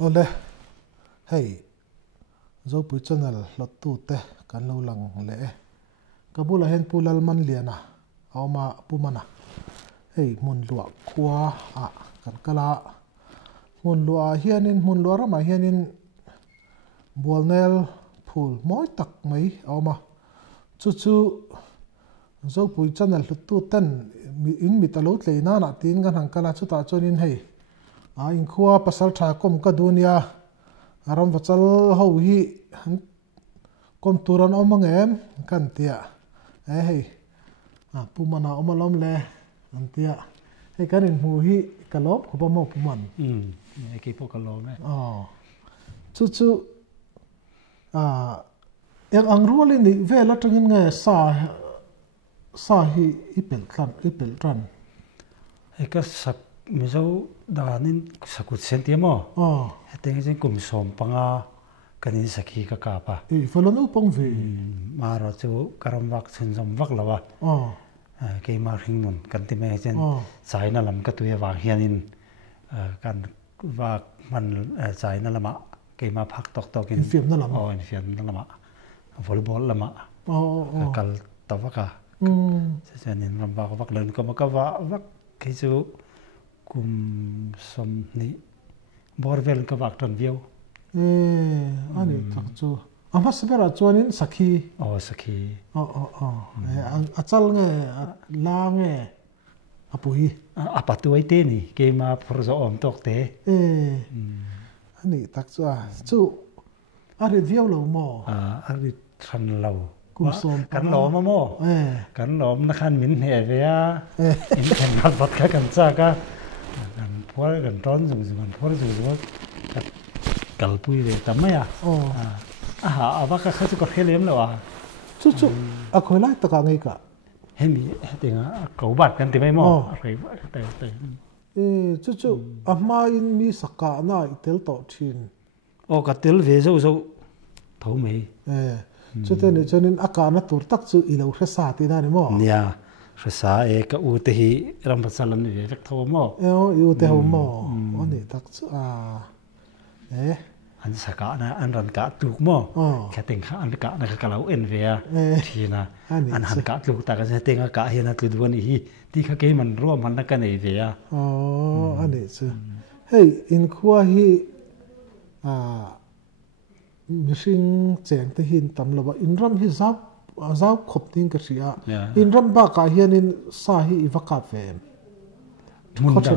Ole, hey, zo pui channel lot tu te kan lo lang le. Kabula hen pulal man liana, awma pumana. Hey, mun lua kwa a kan kala. Mun lua hianin mun lua rama hianin bualnel pul moi tak mai awma. Chu zo pui channel lot tu ten in mitalot le na tin kan hang kala chu ta chonin hey. In khua pasal tha kom ka dunia aram vachal ho hi kom turan omang em kan tia hey pumana omalom le an tia hey kan in hu hi kalop ko mo puman cái bộ kalom ấy chu yang ang rual ni vela tangin nge sa hi ipel tran cái sắc mizo danin sakut sentiamo hete cái kum som panga kanin sakhi ka kapa folon upong ve maro chu karam wak chun jom wak lawa ke ma ring mun kan ti me chen chaina lam ka tuya wa hianin kan wak man chaina lama ke ma phak tok in fiam na lam in fiam na lama volleyball lama kal tawaka chanin ram wak len ko ma ka wak ke chu kum som ni borvel ka wak ton viau ani tak chu ama sebera chuanin sakhi sakhi achal nge la nge apui apatuai te ni ke ma forzo om tok te ani tak chu ari viau lo mo ari than lo kum som kan lo ma mo kan lo na khan min he ve ya in kan nat bat ka kan cha ka kan phor kan ton jung kan phor jung kalpui ve tamaya avaka khasu ko khelem lo chu a khoilai taka ngai ka hemi hetinga ko bat kan ti mai mo rei te chu amma in mi saka na itel to thin ka tel ve zo tho mei chu te ni chonin aka na tur tak chu ilo hre sa ti na ni mo nia sa e ka u te hi ram pasalan ve vek tho mo u te ho mo ani tak chu an saka na an ran ka tuk mo ka teng kha an ka na ka lau en ve thina an han ka tuk ta ka se tenga ka hi na tlu ni hi ti kha ke man ro man na ka nei ve ani chu hey in khua hi mishing cheng te hin tam lawa in ram hi zau khop ting ka ria in ram ba ka hian in sa hi iwaka fem mun da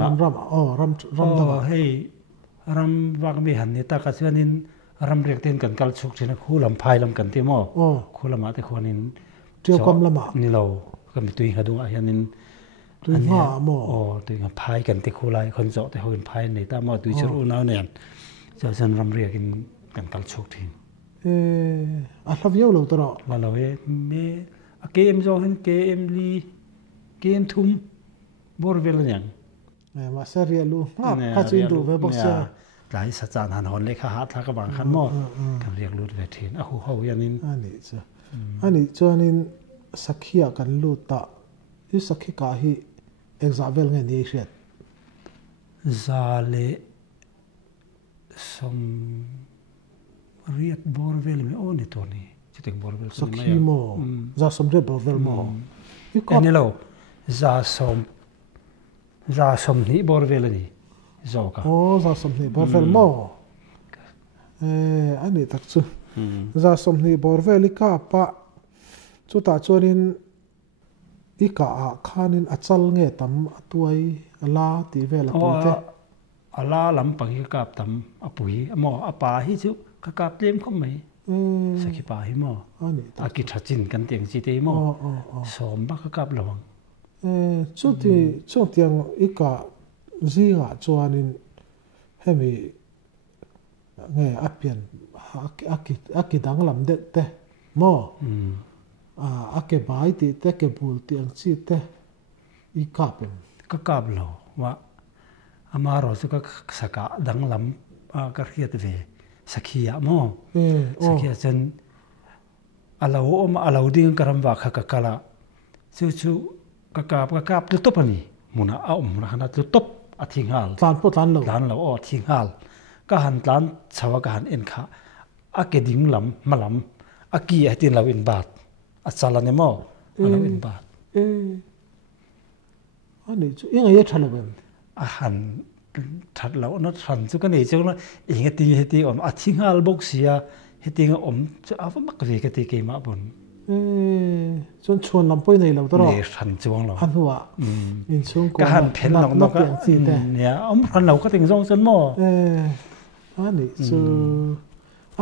ram da hey ram wak mi han ni ta ka chuanin ram rek ten kan kal chuk thina khulam phai lam kan ti mo khulama te khonin trio kam lama ni lo kam tui hadung a hianin ania mo tui nga phai kan ti khulai khon zo te hoin phai nei ta mo tui chur na nen cha san ram rek in kan kal chuk thin a hlavio lo tara la lo e me a kem zo hen kem li kem thum bor vel nyang ma seria lu ha chin du ve box ya lai sa chan han hon le kha hat la ka bang khan mo kan riak lut ve thin a hu ho yanin ani chuanin sakhia kan lu ta i sakhi ka hi example nge ni hriat zale som riat borvel me oni toni chitek borvel sakhi mo za som re borvel mo ani lo za som ni borvel ni zoka za som ni borvel mo ani tak chu za som ni borvel ka pa chu ta chorin ika a khanin achal nge tam atuai ala ti vela pute ala lam pang ka kap tam apui mo apa hi chu ka kap lem khom mai sakhi pa hi mo ani aki thachin kan teng chi te mo som ba ka kap lawang chu tiang ika zinga chuanin hemi nge apian aki dang lam de te mo ake bai ti te ke bul tiang chi te I kapem ka kap lo wa amaro su ka saka dang lam ka khiat ve sakhia mo sakhia chen alo ding karam wa kha ka kala chu ka kap tu top ani muna a na tu top a thingal tlan lo o thingal ka han tlan chawa ka han en kha a ke ding lam malam a ki a tin lo in bat a chala ne mo lo in bat ani chu inga ye thalo bem a han that lo na than chu ka nei chu na inga ti heti om a thingal bok sia heti nga om chu a mak ve ka ti ke ma bon chon chon lam poi nei lo to ro ne than chuang lo han huwa in chung ko ka han phen nok nok ka ya om han lo ka ting zong chen mo ani chu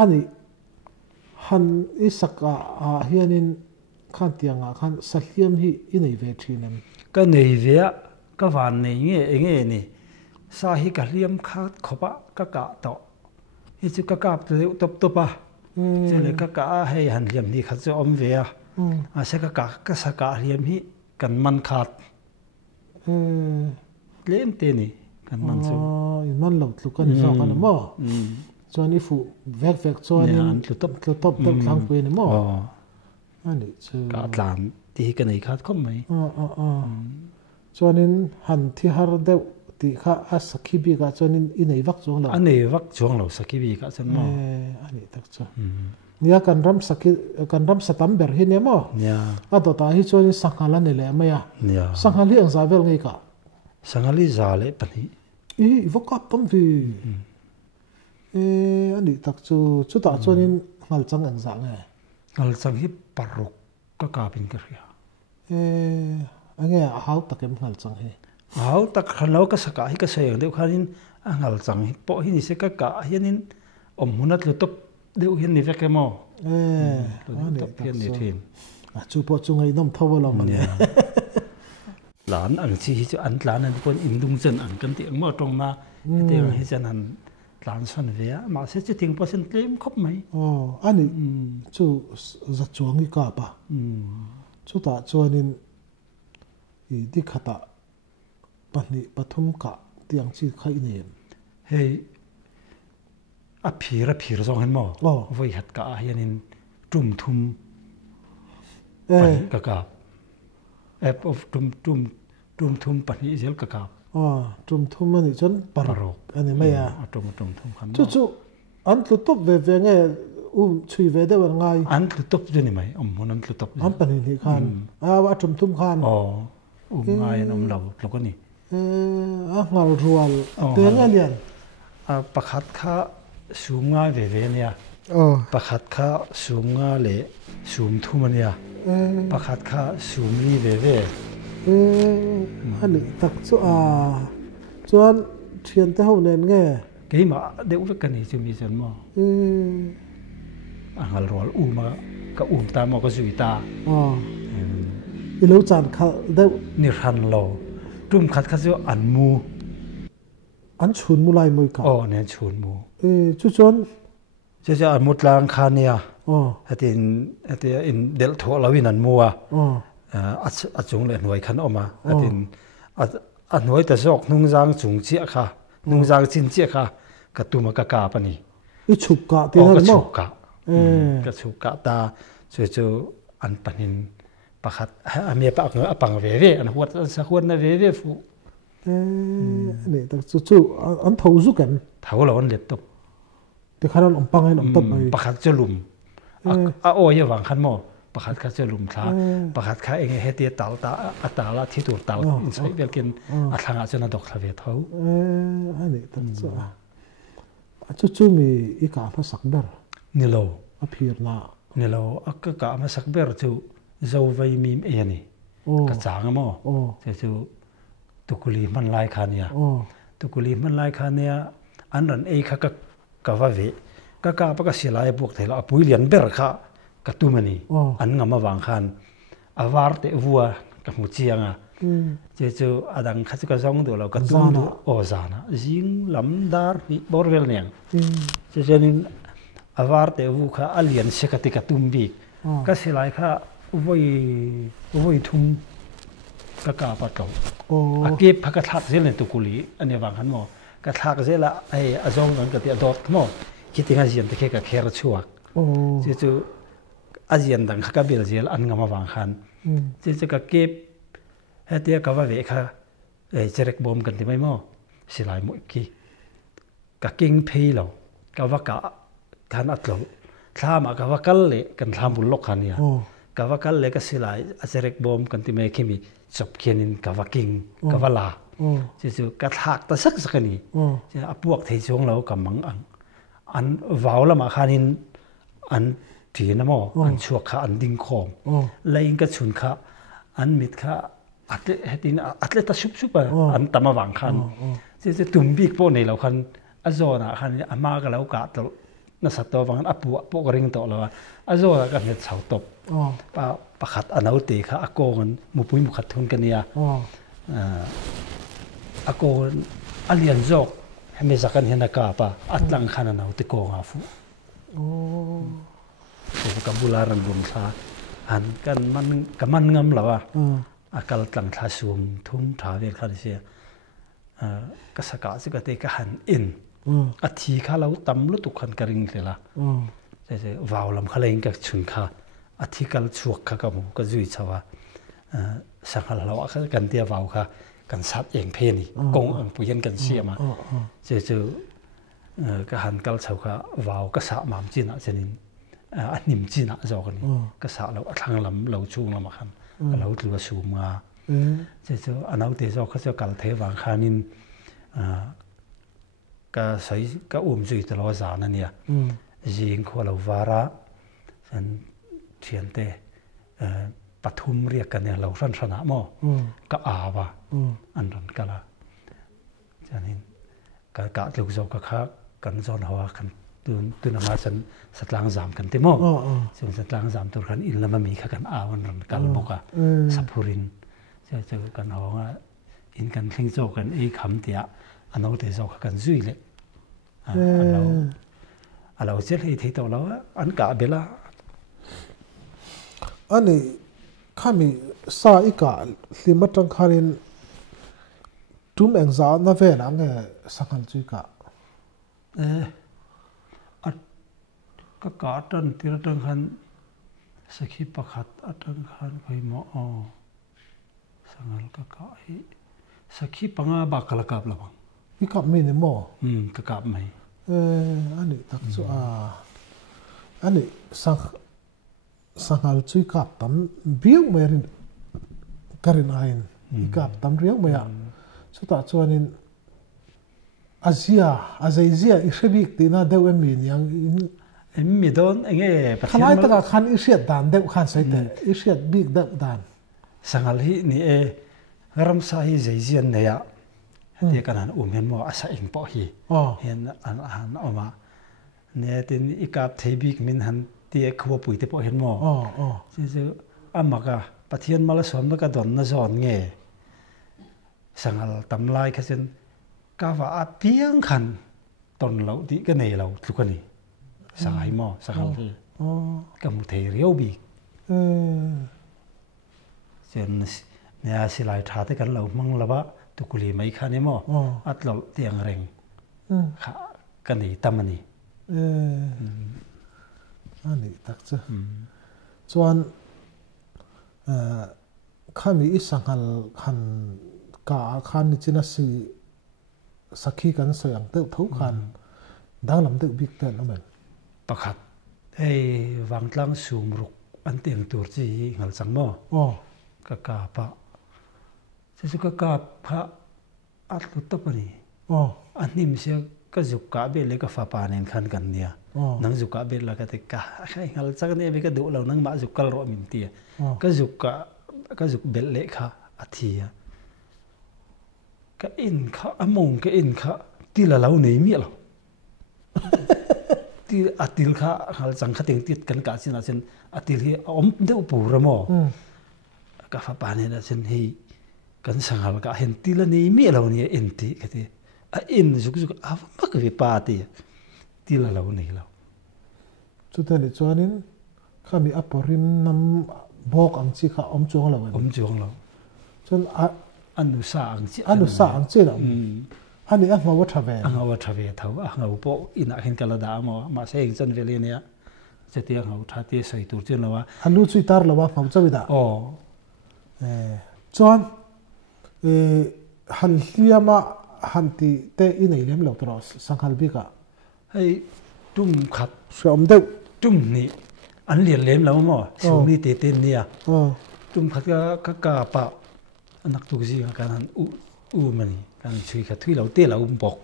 ani han isaka a hianin khan tianga khan sahliam hi inei ve thinam ka nei ve ka van nei nge ni sa hi ka hliam kha khopa ka ka to hi chu ka kap te top topa chu le ka ka hei han hliam ni kha chu om ve a se ka sa ka hliam hi kan man khat lem te ni kan man chu in man lo tlu kan zo kan mo chuan ifu vek chuan in tlu top thang pui ni mo ani chu ka tlan ti ka nei khat khom mai chuan in han thi har deuh ti kha a sakhi bi ka chuan in inei vak chuang lo anei vak chuang lo sakhi bi ka chen mo ani tak chu nia kan ram satam ber hi ne mo nia a do ta hi chuan in sanghala ne le maya nia sanghali ang za vel ngai ka sangali za le pani vokap tam vi ani tak chu ta chuan in ngal chang ang za nge ngal chang hi paruk ka ka pin ka ria ange a hau takem ngal chang he hau tak khanlo ka saka hi ka sayang deu khanin a ngal chang hi po hi ni se ka hianin om hunat lu top deu hian ni veke mo ani top hian ni thin a chu po chu ngai nom thaw lo man lan ang chi hi chu an tlan an kon in dung chen an kan ti mo tong na te hi chan an tlan san ve ma se chi ting percent claim khop mai ani chu za chuang hi ka pa chu ta chuan in I di khata pani pathum ka tiang chi khai nem hei a phir zong han mo voi hat ka hianin tum thum ka ka app of tum thum pani zel ka ka tum thum ani chon parok ani maya tum thum khan chu an tlu top ve nge chui ve de war ngai an tlu top de ni mai mun an tlu top an pani ni khan wa tum thum khan ngai nom lo lo ko ni ngal rual te nganian pakhat kha sunga ve nia pakhat kha sunga le sum thum ania pakhat kha sumli ve ani tak chu chuan thian te ho nen nge ke ma deu ve kan ni chu mi chen mo angal rol ma ka ta mo ka zui ta I lo chan kha deuh ni ran lo tum khat kha chu an mu an chhun mu lai moi ka ne chhun mu chu chuan che an mut lang kha nia hatin in del tho lawin an muwa a chung le noi khan oma hatin a noi ta jok nung jang chung chi kha nung jang chin chi kha ka tuma ka pani I chup ka ti na mo ka chup ka ta chu an panin pakhat amia pa apang ve an huat sa huat na ve fu ne tak chu an thau zu kan thau lo an let top te kharan om pang an om top ai pakhat chalum a o ye wang khan mo pakhat kha chalum tha pakhat kha enge heti tal ta atala thi tur tal in sai belkin a thanga chana dok thave thau ani tak chu mi I ka pha sak ber ni lo a phir na ni lo ka ma sak ber chu zo vai mim e ni ka chang mo chu tukuli man lai khania tukuli man lai khania an ran e kha ka va ve ka pa ka silai buk thela apui lian ber kha ka tumani an ngama wang khan awar te vua ka mu chianga chu adang kha ka zong do lo ka tum do o zana jing lam dar ni borvel neng chu nin awar te vu kha alian se ka ti ka tum bi ka silai kha voi thum ka pa to ke phaka thak zel ne tukuli ane wang han mo ka thak zela ai azong nan ka ti adot mo kitinga jian te ka kher chuak chu ajian dang kha ka bel zel an ngama wang khan chu ka ke hetia ka va ve kha cherek bom kan ti mai mo silai mo ki cả kinh phi lâu cả vác cả khăn ắt lâu tham à cả vác cái lệ cần tham bùn lốc khăn nia cả vác cái lệ cái xí lại azerek bom cần tìm mấy kimi chụp kiên cả vác kinh cả vác la chứ cái thạc ta sắc sắc này chứ áp buộc thấy xuống lâu cầm măng ăn vào là mà khăn ăn thì nó mò ăn chuột khá ăn đinh khom lấy cái chuồn khá ăn mít khá atlet ta sup sup ăn tama vàng khăn chứ tụm big po này lâu khăn azona khăn ama cái lâu cả tàu nó sát tàu vàng áp buộc cái ring tàu là azona cái này sầu top pa khát ăn áo tì khá akon một bụi một khát thun cái này akon alien zok hay mấy cái này cả pa atlang khăn ăn áo tì cô ngà phu vocabularan bun sa an kan man ngam lawa akal tlang tha suam thum tha ve kha se ka saka se ka te ka han in a thi kha lo tam lu tu khan karing lela se vaw lam khalein ka chun kha a thi kal chuak kha ka mu ka zui chawa sangal lawa kha kan tia vaw kha kan sat eng phe ni kong ang puyen kan sia ma se ka han kal chau kha vaw ka sa mam chin a chenin anh niệm chi nã rồi cái này cái xã lâu thằng lắm lâu chung lắm mà khăn lâu từ xuống mà chứ anh nói thế rồiเขาจะการเทวางขานินก็ใช้ก็จุยตลอดสารนั่นเนี่ยยิงขวาเราวาระฉันเทียนเตปฐุมเรียกกันเนี่ยเราสั้นสนะมั่ก็อาวะอันนั้นก็ละฉะนั้นก็กะลูกโจก็คักกันซ้อนหัวกันตุนมาสัตว์ล้างจามกันเต็มอ่ะซึ่งสัตว์ล้างจามตัวกันอินแล้วมันมีกันอาวันนั้นกันบอกอ่ะสับพูรินจะกันเอาว่าอินกันทิ้งโจกันไอ้คำเดียอันนั้นเดี๋ยวโจกันซุยเลยเราเจ้าที่ที่ตัวเราอันกะเบล่าอันนี้ข้ามีสาอีกะลิมัตังคารินจุ่มเองซาหน้าเวนังเงสังหันจุยกะก็กอดตั้งที่เราตั้งขันสกิปขัดตั้งขันไปหมอสังหารก็กอดสกิปังอาบักละกับละบังนี่กับไม่เนี่ยหมอก็กับไม่อันนี้ตักสุอันนี้สังหารช่วยกับตั้มเบี้ยวไม่รินการินไอ้นี่กับตั้มเรียวไม่อะสุดท้ายส่วนนี้อาเซียอิสราเอลที่น่าเดวมีนยังมีโดนเองขณะที่ขันอิสราเอลด่านเดวขันใส่แต่อิสราเอลบิ๊กเดวด่านสังหารนี่รำสายใจเย็นเนี่ยที่กันนั้นเห็นว่าอาศัยอิงปอฮีเห็นอันออกมาเนี่ยที่อีกาบเทบิกมินหันที่ขวบปุ๋ยที่ปอเห็นว่าจะอามักะปะเทียนมาละสอนมาก็โดนน่าสอนเงี้ยสังหารตำลายแค่เช่นกาว่าเพียงขันตอนเราที่ก็เนี่ยเราทุกคนนี่สายหม้อสังหารก็มุเทเรียวบีจนเนี่ยสิลายท่าที่กันเรามั่งละวะตุกุลีไม่ขันเนี่ยหม้ออัดเราเตียงเร่งขากันนี่ตั้มมันนี่อันนี้ตักเจส่วนข้ามีอิสังหารขันกาขันนี่จินาสีสักขีกันสยังเติบทุกขันดังลำเติบบิ๊กเต็นนั่นเองประคัดไอ้วางตั้งสูงรุกอันเตียงตัวจีหันสังหม้อกะกาปะจะสุกกาพระอัดลุตตปนี่อันนี้มันเสียก็จุกกาเบลเลยก็ฟ้าปานเองขันกันเนี่ยนังจุกกาเบลแล้วก็ติกาใครหันสักเนี่ยไปก็ดูเรานังมาจุกกะรอมินเตียก็จุกเบลเลยค่ะอาทิตย์ก็อินค่ะอมงก็อินค่ะที่ละเราหนีมีหรอที่อาทิตย์ค่ะหันสังขติงติดกันกาสินะเช่นอาทิตย์ที่อมเดือปูระมอก็ฟ้าปานเนี่ยนะเช่นให้กันสังหารก็เห็นที่ละหนีมีเราเนี่ยอินที่ก็ที่อินจุกมักวิปาติที่ละเราหนีเราสุดท้ายนี่จวนนี้ข้ามีอัปริมนำบอกอังจีข้าอมจวงเราอมจวงเราจนอนุสาอังจีเราอันนี้อังวัฒเวอังวัฒเวเท่าอังวัปอินะเห็นกันละดามมาเสียงจันเวลีเนี่ยจะเตียงเขาท่าเตียใส่ตัวเจ้าเราว่าอันนู้นสุดท้ายเราว่าเขาจะวิดาจวนฮันเลียมา หันตีเตอินไอเลี้ยมเหล่าตลอดสังหารบิกะให้จุ่มขัดสวมเด็กจุ่มนี่อันเลียนเลี้ยมแล้วมั้งสวมนี่เต้นเนี่ยจุ่มขัดก็กาปะนักตุกซีกันอูมันกันช่วยขัดที่เราเตะเราบอก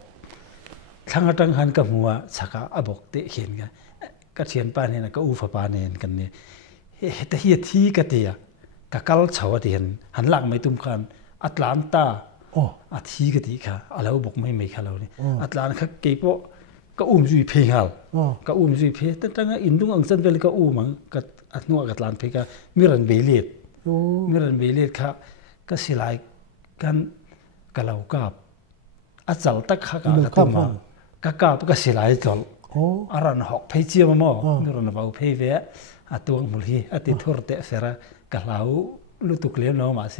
ทั้งตั้งหันกับหัวสักอาบอกเตะเขียนกันก็เขียนป้าเนี่ยก็อูฝาป้าเนี่ยกันเนี่ยแต่เฮียที่กติยก็กัลชาวที่หันหลังไม่ตุ้มขันอัตแลนตาอาทีกติค่ะอะไรบอกไม่ค่ะเราเนี่ยอัตแลนต์เขาเก็บก็จุยเพย์ฮัลก็จุยเพย์แต่ตั้งอินดุงอังสันเวลก็มังก็อัตโนอัตแลนต์เพย์ก็มิรันเบลีดค่ะก็สิไลกันก็เรากับอัจฉริยะค่ะก็ตัวมาก็สิไลจอลอารันหอกเพย์เจียมมั้งมิรันบ่าวเพย์เวะตัวมุลีติดทุรเตะเสระก็เราลุตุกเลี้ยงน้องมาเส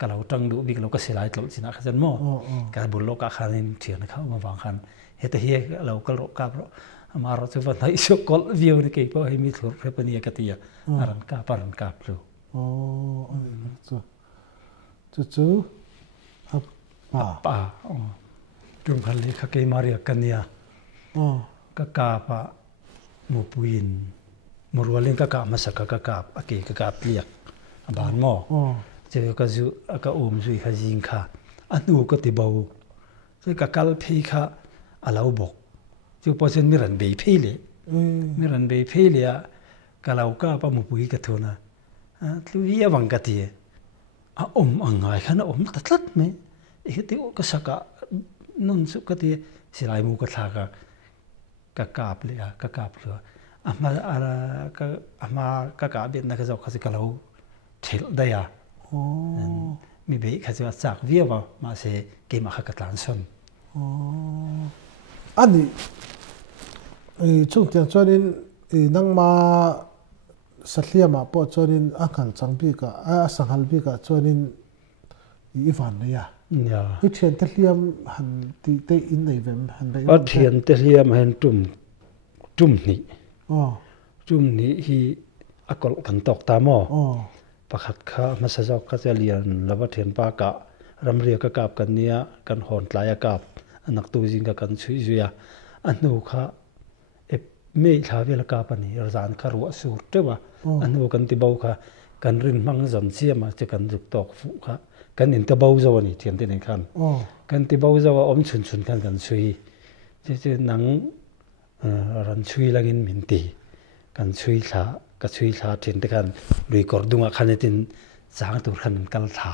ก็เราตั้งดูวิกเราก็สิไลจอลสินะขจันมั้งก็บุญโลกขันนี่เชื่อนะเขามาฟังขันเหตุเฮียเราก็รกับมารถไฟฟ้าที่สุกอลวิวนี่เกี่ยวกับให้มีทุรเรปนียกติยาอารันกับรู้จู่ป่าจุ่มขันเลยข้าเกมาเรียกันเนี่ยก็กาปะมูปุยนมูรัวเล่นก็กามาสักก็กาบอาเกก็กาบเลียกบานหม้อเจอก็จู่ก็จุยขจิงค่ะอันนู้ก็ติบ่าวเจอก็กัลเพย์ค่ะอาลาวบอกจู่พอเซนมิรันเบย์เพย์เลยก็เราก็ปะมูปุยก็ทุนะลุยวังกติอังไงขันตัดไหมเฮ้ยที่ก็สักนั่นสุกติสิไลมูก็ทากกาบเลยมาก็กาบเบียนนักจะเขาสิกเราเทลได้ยามีเบย์เขาจะจากวิวมาเสเกมขักตันส่วนอันนี้ช่วงเที่ยงช่วงนี้นั่งมาสัตย์เลี้ยมาพอช่วงนี้อังคันจังบีกะสังหารบีกะช่วงนี้อีวันเลยอ่ะอุเทียนเตเลียมหันตีเตอินในเวมหันได้อุเทียนเตเลียมหันจุ่มนี่ฮีอากลกันตอกตามอประคัดข้ามาสะจอกก็จะเรียนแล้วว่าเทียนปากะรำเรียกกับกันเนี้ยกันหอนหลายกับนักตูจิงกับกันช่วยอันนู้ข้าไม่ทาเวลกาปนี่รานคารัวสูตรเจ้าว่าอันนู้กันที่เบาค่ะกันรินมังจันเสียมาจะกันจุกตอกฟุค่ะกันอินที่เบาจาวนี่เทียนที่ไหนกันกันที่เบาจาวชุนกันช่วยจะนังรันช่วยลักินมินตีกันช่วยชาก็ช่วยชาเทียนที่กันลุยกอดดุงอ่ะขันตินสางตัวขันกัลถา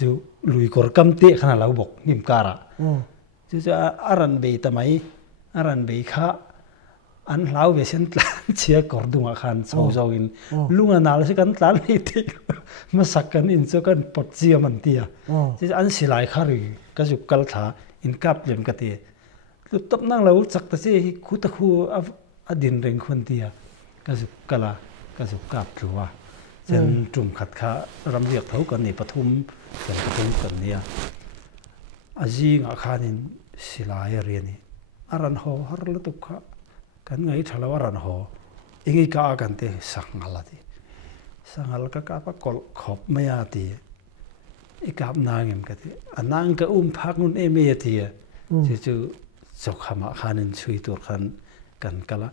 จะลุยกอดกัมเตะขนาดเราบอกนิมการะจะอารันเบย์ทำไมอารันเบย์ข้าอันเราเวชนตันเชียกอดดุงอ่ะขันเศร้าอินลุงอันนั้นสิกันตันไม่ติมาสักกันอินจะกันปดเสียมันเตียจะอันสิไลคารีก็จุกกัลถาอินกับเลี้ยงกะเตียลุตบนั่งเราสักแต่เสียคู่ตะคู่อดินเร่งคนเตียก็จุกกะละก็จุกกับหรือว่าเช่นจุ่มขัดขารำเรียกเท่ากันในปฐุมกันเนี่ยอาจีงอาคานินสิลายเรียนี่อารันหอฮาร์ลตุกะกันไงทะเลาอารันหอเองก็อากันเตสังหลาดีสังหลก็กับกอลขอบไม่อาตีอีกับนางเอ็มกันเตอันนางก็พักนุ่นเอเมียตีจู่จกขมาคานินช่วยตัวกันกะละ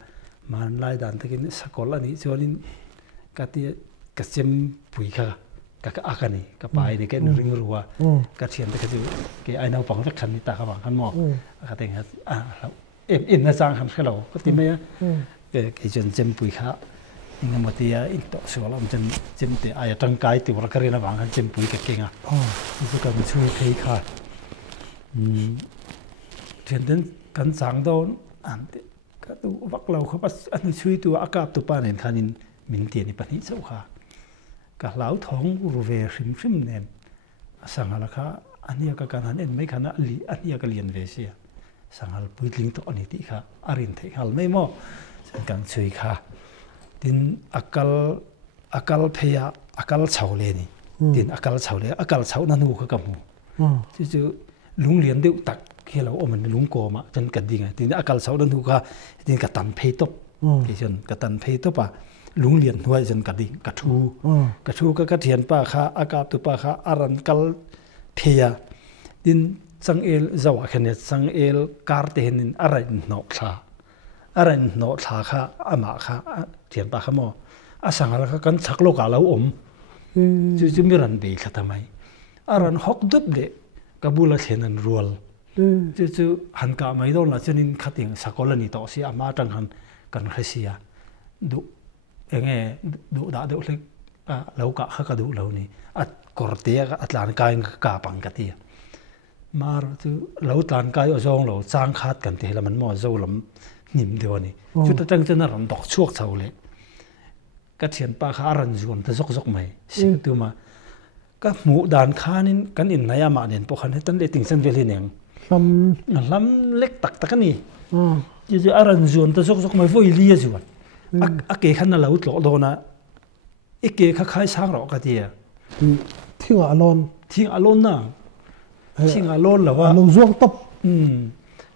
มันไล่ดันตะกินสกอลนี่จวนนี้กติกเซมปุยค่ะกะอากันนี่กะไปนี่แกนึริงรัวกะเทียนตะกิแกไอ้นาวปังรักขันนี่ตาขบังขันหมอกกะเต็งฮะเราอินนะจังขันเราก็ติเมียแกจนเซมปุยค่ะยังไงหมดที่อินโตสวลมันเซมแต่ไอ้ตั้งกายติวรักเรียนบังขันเซมปุยกะเก่งอ่ะนี่ก็มันช่วยเพย์ค่ะเทียนเดินกันสังโดนอันก็ตัววักเราเขาปัสอันนี้ช่วยตัวอากาศตัวป้าเนี่ยขันินมินเตียนี่ปนิเจ้าค่ะก็เหลาท้องรูเวริมเนี่ยสังหารค่ะอันนี้ก็การหันเอ็นไม่ขนาดลีอันนี้ก็เรียนเวเซียสังหารปุยลิงตัวอันนี้ที่ค่ะอารินเทคัลไม่หม้อสังกังช่วยค่ะดินอากาศเพยอากาศเฉาเลยนี่ดินอากาศเฉาเลยอากาศเฉานั่นหูเขากับหูจู่ลุงเรียนเดือดตักเฮเรามันลุงโกมาจนกัดดิ่งทีนี้อากาศเสาดันทุกข์ทีนี้กัดตันเพย์ตบที่จนกัดตันเพย์ตบอ่ะลุงเรียนหัวจนกัดดิ่งกัดชูก็กระเทียนป้าค่ะอากาศตัวป้าค่ะอารันกัลเพย์ดิน จังเอลจะว่าแค่เนี่ยจังเอลการ์เตนินอะไรหนอกชาอะไรหนอกชาค่ะอามาค่ะเทียนปากขโมอาสังอะไรกันชักโลกาเราจู่ๆมีรันเบลทำไมรันฮอกดุบเดกับบุลเทนันรัวจู่ๆหันกาไม่โดนละจนินขัดยังสักคนนี่ต่อสิอามาจังหันกันเฮเซียดูเองดูด่าดูเล็กเรากะข้ากระดูเรานี่อัดกอร์เตียกอัดหลานกายกาปังกะเตียมาจู่เราหลานกายเอาจองเราสร้างขาดกันเตะแล้วมันมั่วโจลำนิ่มเดียวนี่จุดตั้งจะน่ารำดอกช่วงเช้าเลยก็เทียนปาขารันจวนแต่ซกไหมสิ่งตัวมาก็หมูด่านข้านี่กันอินนายามาเนี่ยพวกเขาเนี่ยตั้งแต่ติ่งเส้นเวลีเนี่ยลำเล็กตักกันนี่จู่ๆอารันจวนแต่ซกไหมฟุ้ยเลี้ยจวนอาเกขันน่ะเราตลอดโดนะอีเกข้าขายช้างหรอกะเตียทิ้งอารมณ์น่ะทิ้งอารมณ์แล้วว่าลงช่วงตบ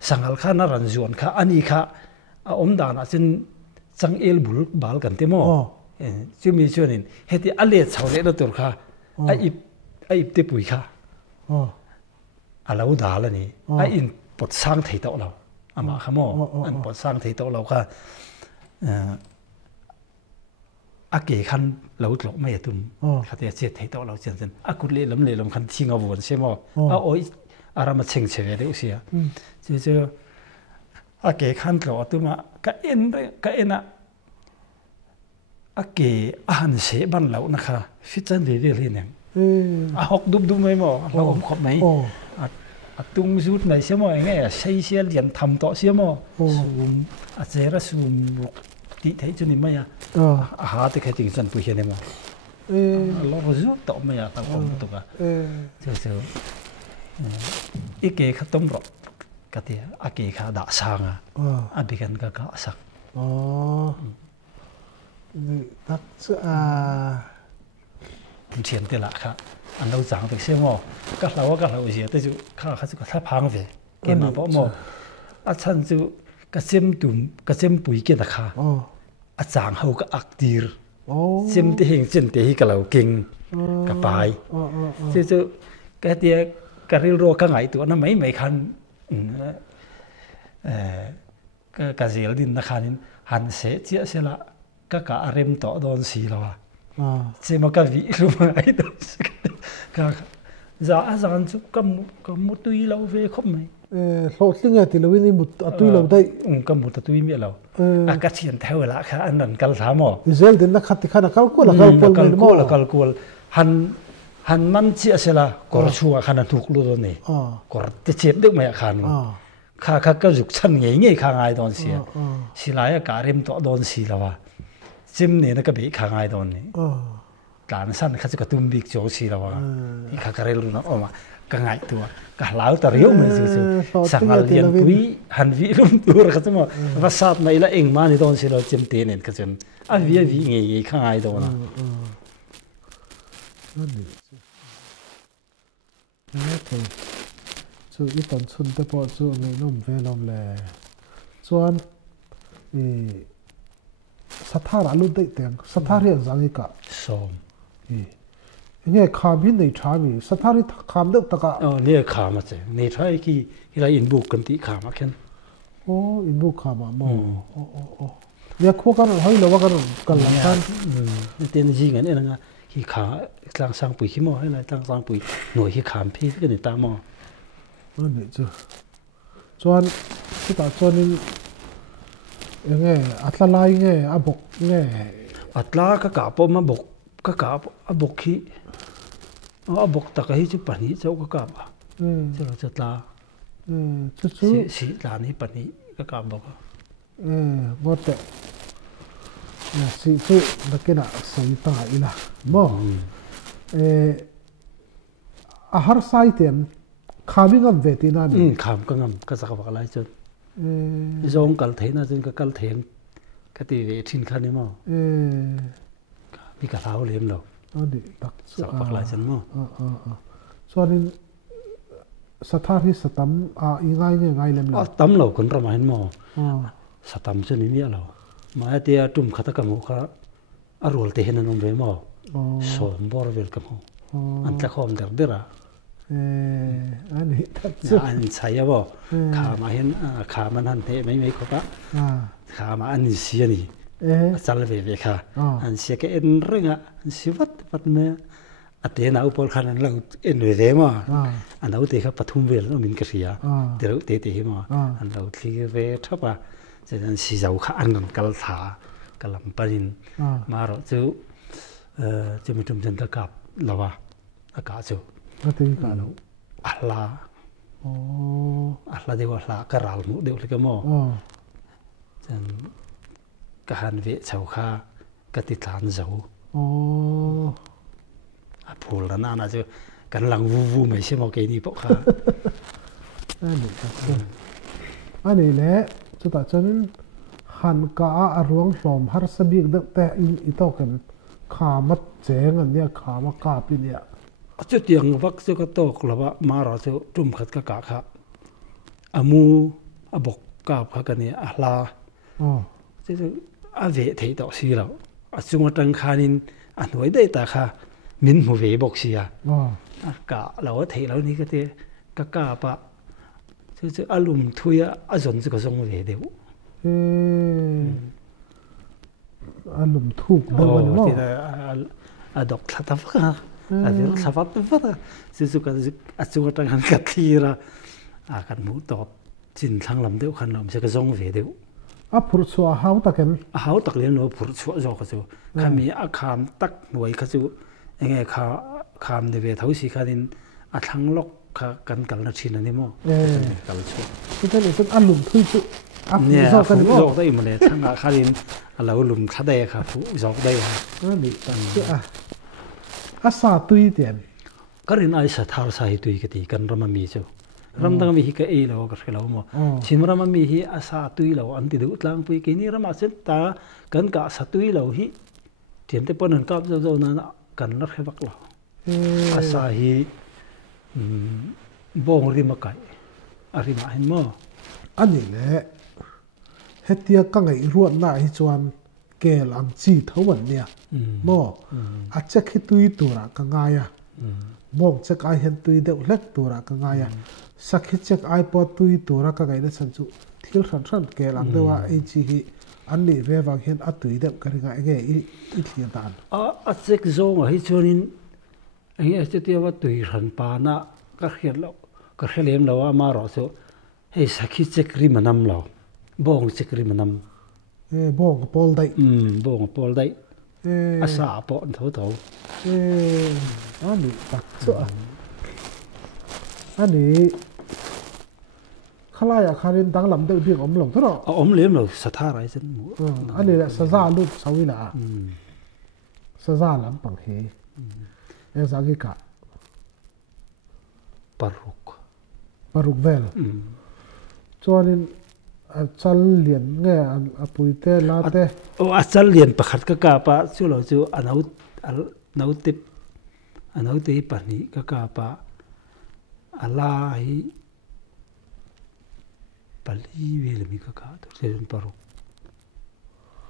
สังหารข้านารันจวนข้าอันนี้ข้าอมดานะจนจังเอลบุลบาลกันเต็มจู่มีชนินเฮติอเลชาวเลนตัวข้าไออิบเตปุยข้าเราด่าแล้วนี่ไออินปดสร้างไถ่โตเราอามาขโมอันปดสร้างไถ่โตเราข้าอาเกขันเราหลอกไม่ตุ้มขัดเสียไถ่โตเราเจนอากุเลลำเลลำคันทิ้งเอาวนใช่ไหมโอ้ยอารามเชิงเฉยเลยอุเสียจู่อาเกขันหลอกตุ้มก็เอ็นอะอาเกอาหันเสบันเหล่านะคะฟิตจันเรื่อยๆเนี่ยหกดุมไหมหมอเราอมขบไหมตุ้งสุดไหนเสียหมอไงใช้เสียเหรียญทำต่อเสียหมอซูมเจระซูมตีไทยจนนี่ไม่หาแต่แค่จริงจันปุยเห็นไหมเรารู้ต่อไม่ตั้งความตุกเจ้าอีเกขัดต้มรบกติอาเกขัดด่าสังอันดีกันก็กะสักตักเสือเทียนเตละค่ะอันเราจังไปเสียหมอก็เราเสียแต่จู่ข้าจะก็ถ้าพังไปเก็บมาเพราะหมออาฉันจู่กระเจมตุ่มกระเจมปุ๋ยเกี่ยตะค่ะอาจารย์เขาก็อักตีร์เจมที่เฮงเจมที่กับเราเก่งกับไปจู่แกเตียกระริโรก็ไงตัวนั้นไม่คันก็กระเสียดินนะคะนี่หันเสียเจี๊ยเสียละก็กะเริ่มต่อโดนสีแล้วเจมาก็วิรู้ไหมโดนสีก็จะอาจารย์จุก็มุดตุยเราเวคบไหมโหดสิ่งที่เราวินิมุดตุยเราได้ก็มุดตุยมีเราก็เชียนเท่าละค่ะอันนั้นกัลถามอิสราเอลเดินนักขัดขันกัลกูละกัลกูหันมันเจี๊ยเสียละกอร์ชัวขันถูกรู้ตัวนี้กอร์จะเจ็บดึกไหมขันข้าก็จุกชันเงี้ยข้างไอ้โดนเสียสิลายการเริ่มต่อโดนสีแล้วว่าจิมเนี่ยนักบีข้างไอ้โดนนี่การสั้นข้าจะกระตุ้มบิ๊กโจสีแล้วว่าที่ข้าก็เรียนรู้นะออกมาข้างไอ้ตัวก็เล่าแต่เรื่องไม่ซื่อสังเลียนปุยหันวิรุ่มตัวข้าจะมาภาษาไม่ละเองมาในโดนสีเราจิมเตนเนี่ยข้าจะวิเงี้ยข้างไอ้โดนนะนี่คือส่วนอีตอนชุนแต่พอส่วนในนุ่มเวลอมแลส่วนสัทธาราลุได้แต่งสัทธาเรียงสังเกตส่งเนี่ยขามหินในชามีสัทธาที่ขามเด็กตะกะเนี่ยขามมาเจในชาที่เราอินบุกกันที่ขามมาแค่อินบุกขามมาเนี่ยคู่กันเฮ้ยเราว่ากันหลังกันเต้นจริงกันเนี่ยนะที่ขาตั้งสร้างปุ๋ยขี้หม้อให้ไรตั้งสร้างปุ๋ยหน่วยที่ขามพี่ก็ในตาหม้อนี่จ้ะส่วนที่ต่อส่วนนี้ยังไงอัตลายไงบกไงอัตลาก็กาบมาบกก็กาบบกขี้บกตะกี้จุปนิเจ้าก็กาบจะเราจะตาสีลานี้ปนิก็กาบบกหมดแต่สีนักเก็ตสายตาอีละบ่อาหารสายเต็มขามิงมเวทีนั่นขามก็งมก็สักว่าอะไรจนจงกัลเทน่ะจนก็กัลเทนก็ตีเวทินขันนี่มั้งมีกระเท้าเลี้ยงเราสักว่าอะไรจนมั้งส่วนนี้สถานที่สตัมง่ายเลี้ยงเราตั้มเราคนประมาณมั้งสตัมจนนี่มีเรามาเดียตุ่มขัดกันมุขะอารมณ์เตะนั่นนุ่มเวมั้งสมบูรณ์เวลกันมั้งอันตะคอมเดือดระ อันนี้ทัดอันใช่บ่ขามาเห็นขามันหันเตะไม่ครบขามาอันนี้เสียนี่จัลเวค่ะอันเสียก็เอ็นเรื่องอันสิวัดเมื่ออัตเตนาอุปกรณ์เราเอ็นเวมาอันเราเตะครับปฐุมเวลเรามินกระเสียเดี๋ยวเตะมาอันเราที่เวทับจะนั่นสีเจ้าข้าอันนั้นกัลถากลำปรินมาเราจะมีจุ่มจันทกับเราว่าอากาศเจ้าอัลลาเดี๋ยวอัลลากระรัลมุเดี๋ยวเลยก็มอจันกหันเวชาวข้ากติฐานเจ้าพูดแล้วน่าจะกันหลังวูไม่ใช่มอเกนี่ปะค่ะอันนี้ครับอันนี้แหละจุดต่างจากนั้นหันกาอารวงหลอมฮาร์สบิกเด็กแต่อีโต้กันขามัดเจงอันเนี้ยขามากาบเนี่ยจุดยังวักจุกโตกลับว่ามาเราจะจุ่มขัดกะกะค่ะอามูอบกกาบค่ะกันเนี่ยอาลาจะอาเวทต่อสิเราจุงตังคานินอันไว้ได้แต่ค่ะมินหัวเวบอกเสียกะเราเทแล้วนี่ก็เตะกะกาปะจะอารมณ์ทุยอาจนจะก็ส่งเวเดียวอารมณ์ทุกข์ด้วยมั้งดอกทับค่ะเดี๋ยวทับทับจะก็จุงตังหันกัดทีละกันหมูตอบจินทั้งลำเดียวขันลำจะก็ส่งเวเดียวผู้ชัวหาวตักกันหาวตักเลี้ยงหนูผู้ชัวจอกจูข้ามีอาคามตักหน่วยข้าจูยังไงข้ามในเวทเขาสิขาดินทั้งล็อกกันนัดชินนี่มั้งกันชัวที่นั่นเป็นอารมณ์ทุยจุเนี่ยผู้จอกได้มาเลยทั้งขาดินเราลุมขาได้ครับผู้จอกได้ครับนี่ตั้งชื่ออาซาตุยเตียนก็เรียนไอ้สัทธาสาหิตุยกันดีกันรำมีจูรำตั้งมีฮิกเอเราก็เราหมดชิมรำมีฮิอาซาตุยเราอันที่ดูตลางปุยกินี่รำเสร็จตากันกะสัตุยเราฮิเทียนแต่ปนันกับเจ้านั้นกันนักให้บักเราอาซาฮิบงริมไก่อาริมาเห็นมั้ยอันนี้แหละเฮตียกังไอรวดหน้าฮิจวนเกลังจีเท่าวันเนี่ยมั้งอาจจะคิดตุยตัวละกังไงอ่ะมองจะไอเห็นตุยเด็กเล็กตัวละกังไงอ่ะสักคิดจะไอพอตุยตัวละกังไงเนี่ยสันจุที่สั้นเกลังเดียวว่าไอจีฮีอันนี้เรื่องเห็นอัตุยเด็กกันยังไงไงอีที่ต่างอาจจะกงฮิจวนินไอ้จะเที่ยวว่าตุยสันปานะก็เขียนเราก็เขียนเราว่ามาเราสูให้สักคิดจะกริมันนำเราบ่งจะกริมันนำบ่งปอลได้บ่งปอลได้อาสาปอนเท่าอันนี้ตักชัวอันนี้ข้าไล่อาคารินดังลำเดือดอมหลงเท่าไหร่อมเลี้ยงเราสถาไรฉันอันนี้แหละสซาลูกสวิลาสซาลำปังเฮเอซากิกะปารุกเวลจวนนี้จัลเลียนเงี้ยอปุยเตลาเตจัลเลียนประคัดกะกาปะจู่เราจู่อันเอาติบอันเอาติบปนีกะกาปะอะไรปลีเวลมีกะกาตัวเจริญปารุ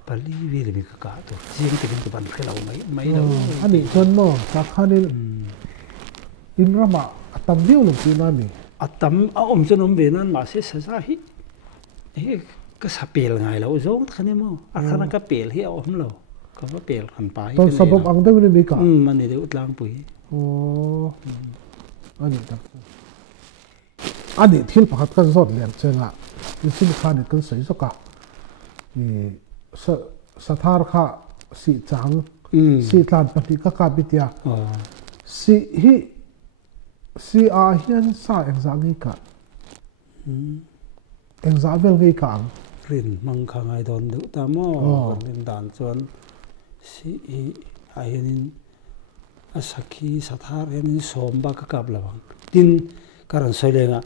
ปลีเวลมีกะกาตัวเสียงติดกับบันเราไม่เราอันนี้จนมั้งจากฮันนี่อินรามาตั้มเดียวลงที่นั่นนี่ตั้มจนเวนันมาเสียสาหิก็สเปลไงเราโจ้ท่านนี่มั้งอาคารก็เปลที่เราก็ว่าเปลขันไปตอนสบบอังเดวินมีกันมันนี่เดี๋ยวตลางปุยอันนี้ครับอันนี้ที่พักกันสดเรียนเจงอ่ะที่สินค้าเนี่ยกันใส่สักการสถานค่ะสีจังสีลานปฏิกะกาบิดยาสีอาเฮียนสายเอ็งจังนี่กันเอ็งจังเวลกี่กันรินมังคังไอดอนดูตามอรินด่านจวนสีอาเฮียนอาศักดิ์สถานเฮียนสมบัติกับเราดินการใช้เรื่อง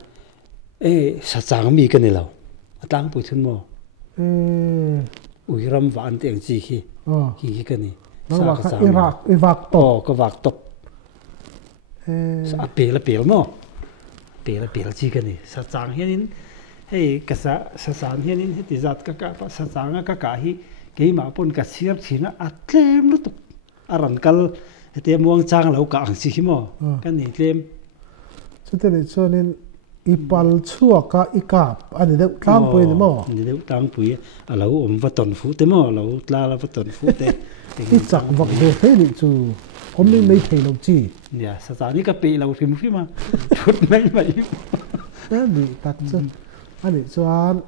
สัจจังมีกันนี่เราตั้งปุยทุนโมอุยรำหวานเตียงจีขี้กันนี่สัจจังอิรักตก็วักตกเปล่าโมเปล่าจีกันนี่สัจจังเฮียนินให้กษัตริย์สัจจังเฮียนินให้ติจัดกะกะสัจจังกะกะฮีเกี่ยมาปนกัดเสียบชีนะอัดเต็มลุตุอารันกัลเตียมวงจางเรากะอังจีโมกันนี่เต็ม chút thế này cho nên ipal chua ka ikap anh đều tang pui ni mo ni đều tang pui lâu vật tuần phú thế mà lâu la vật tuần phú thế ít chắc vật đồ thế này chú hôm nay mấy thầy lâu chi dạ sao ni cái bị lâu phim mà chút mấy vậy anh đi tắc chứ anh đi cho anh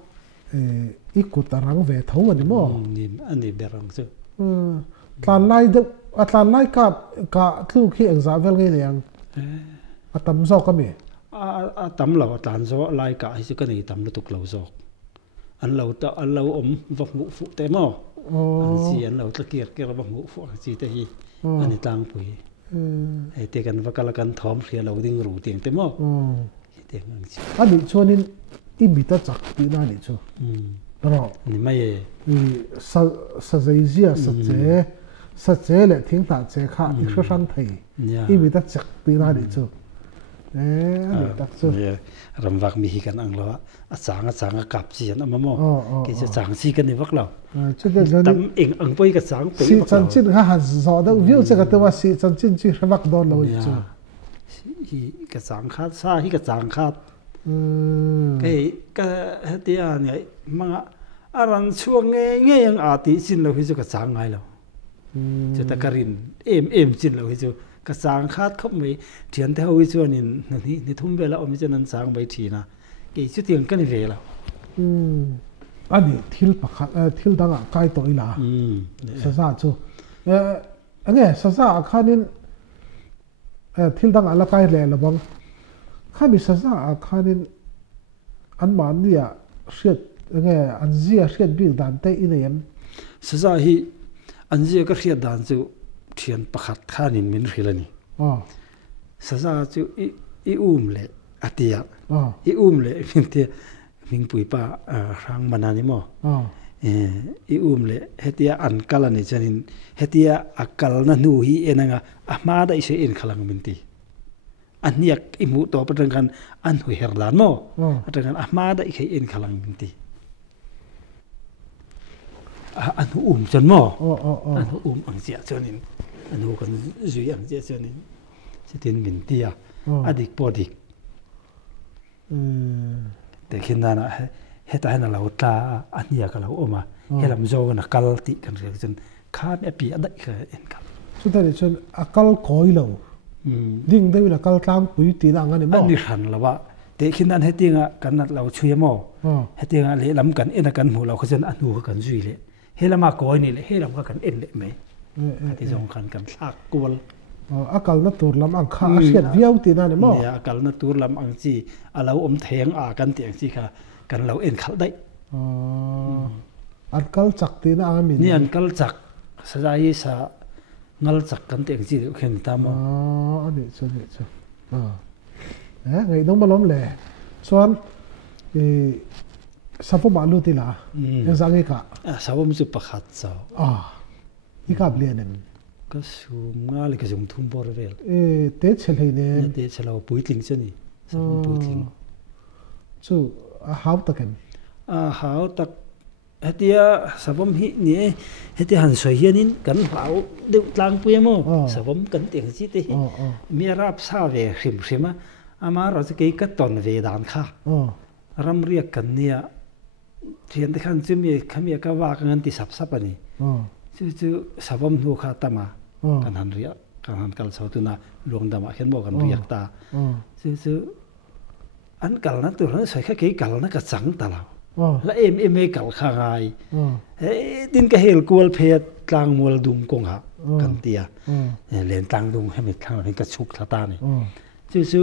ít cột tarang về thấu mà ni mo anh đi bè rong chứ tlan lai được tlan lai cả thu khi anh giáo vel cái liền tầm gió cái gì tầm lâu tàn gió lai cả hay cái này tầm nó tục lâu gió anh lâu vật ngũ phụ thế mà anh lâu tất kia vật ngũ phụ gì thế hi anh tang pui hay thế kan vật cái kan thom khi lâu đinh rủ tiền thế mà thế anh đi cho nên ít bị tất chắc đi na đi cho đó ni mai sa dây zia sa chế lại tiếng ta chế khác ít số sang thầy ít bị tất chắc đi na đi cho anh tắc chứ rầm vạc mi kan ang lo chang cặp gì anh mà mo cái chang si kan ni vak lo tắm ing ang poi cái chang pe si chan chin ha ha zo da view che ka te wa si chan chin chi vak don lo chu hi cái chang khat sa hi cái chang khat cái tia này mang aran chuang nghe yang ati chin lo hi chu cái chang ngai lo chu ta karin em chin lo hi chu cái sáng khát khóc mấy chuyện theo ý cho nên ni thum về là ông cho nên sáng mấy thì na cái chút tiền cái này về là anh đi thiêu bạc thiêu đằng à cái tội là sao sao chú anh nghe sao sao khai nên thiêu đằng à là cái lẻ là bằng khai bị sao sao khai nên anh bán đi à siết anh nghe anh zia siết bị đàn tây in em sao sao hi anh zia cái siết đàn chú thiền pakhat khanin min rilani saza chu i lệ atia i lệ min te ming pui pa rang manani mo i lệ hetia an kalani chanin hetia akal na nu hi enanga ama da ise in khalang min ti aniak imu to patang kan an hu herlan mo patang ama da ike in khalang min ti an chan mo an ang sia chanin anh hô còn duy ăn chết cho nên sẽ tiền mình tia adik podik để khi nào hết tai là lâu ta anh nhớ cái lâu oma hết làm dâu là cal tị cần cái chân khát ép bị đấy cái em cal chúng ta để cho cal coi lâu đinh đây là cal tang bùi tị là anh anh đi hẳn là vậy để khi nào hết tiền à cần là lâu chui mò hết tiền à lẽ lắm cần em là cần hồ lâu cái chân anh hô cần duy lẽ hết là mà coi này lẽ hết làm cái cần em lẽ mấy thì dòng khăn cầm sạc cuốn akal na tur lam ang kha hiat viau ti na ne mo ya akal na tur lam ang chi alo theng kan tiang chi kha kan lo en khal dai akal chak ti na ami ni an kal chak sajai sa ngal chak kan tiang chi khen ta mo ani chu ngai dong malom le chuan sapo malu ti la zangi ka sabom chu pakhat chao ikap lian em cái sum nga le cái dùng thum bor vel te chel hei ne te chelo pui tling chani pui tling chu how taken how tak hetia sabom hi ni hetia han soi hianin kan hlau deu tlang pui mo sabom kan tiang chi te mi rap sa ve hrim ama ro ke ka ton ve dan kha ram riak kan nia thian te khan chumi khamia ka wa kan ti sap sap ani chu sabom nu kha tama kan han ria kan han kal sau tu na luang dama khen mo kan riak ta chu an kal na tu na sai kha ke kal na ka chang ta la la em kal kha ngai he tin ka hel kual phet tlang mol dum kong ha kan tia len tang dum he mi thang ni ka chuk tha ta ni chu